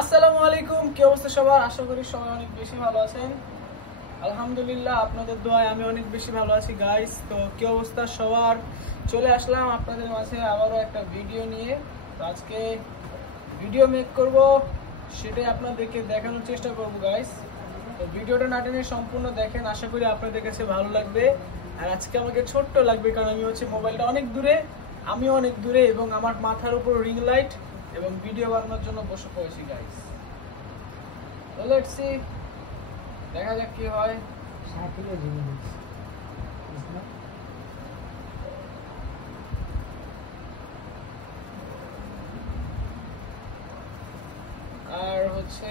আসসালামু আলাইকুম, কি অবস্থা সবার? আশা করি সবাই অনেক বেশি ভালো আছেন। আলহামদুলিল্লাহ, আপনাদের দোয়ায় আমি অনেক বেশি ভালো আছি গাইস। তো কি অবস্থা সবার? চলে আসলাম আপনাদের মাঝে আবারও একটা ভিডিও নিয়ে। তো আজকে ভিডিও মেক করব, সেটাই আপনাদেরকে দেখানোর চেষ্টা করব গাইস। তো ভিডিওটা না টেনে সম্পূর্ণ দেখেন, আশা করি আপনাদের কাছে ভালো লাগবে। আর আজকে আমাকে ছোট্ট লাগবে, কারণ আমি মোবাইলটা অনেক দূরে, আমিও অনেক দূরে, এবং আমার মাথার উপর রিং লাইট এবং ভিডিও বানানোর জন্য বসে পড়েছি গাইস। তো লেটস সি, দেখা যাক কি হয়। আর হচ্ছে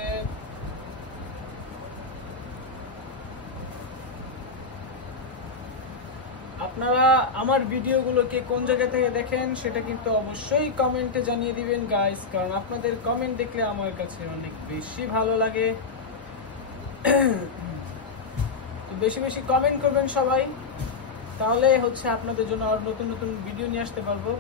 আপনারা আমার ভিডিওগুলোকে কোন জায়গা থেকে দেখেন সেটা কিন্তু অবশ্যই কমেন্টে জানিয়ে দিবেন গাইস, কারণ আপনাদের কমেন্ট দেখলে আমার কাছে অনেক বেশি ভালো লাগে। তো বেশি বেশি কমেন্ট করবেন সবাই, তাহলে হচ্ছে আপনাদের জন্য আর নতুন নতুন ভিডিও নিয়ে আসতে পারবো।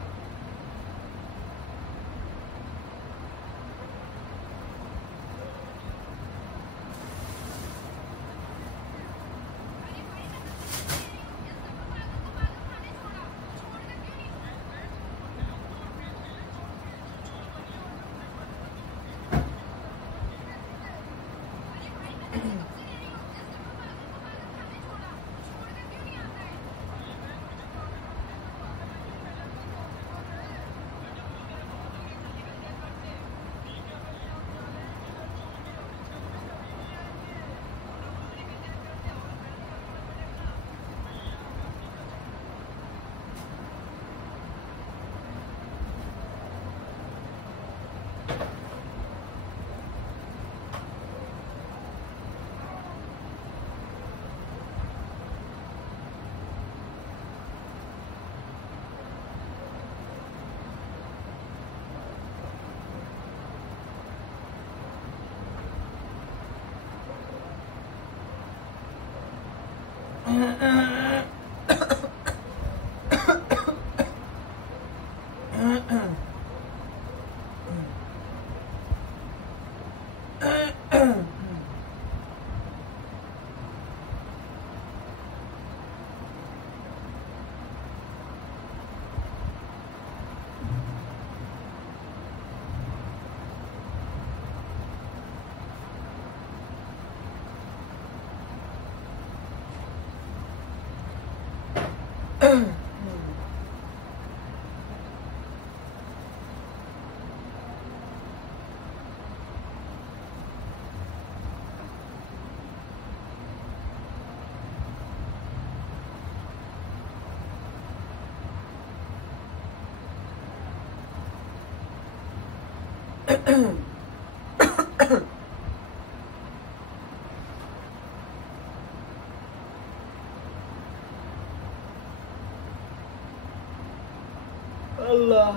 আল্লাহ,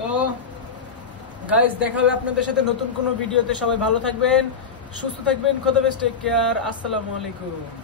তো গাইস, দেখা হবে আপনাদের সাথে নতুন কোনো ভিডিওতে। সবাই ভালো থাকবেন, সুস্থ থাকবেন, খোদা হাফেজ, টেক কেয়ার, আসসালামু আলাইকুম।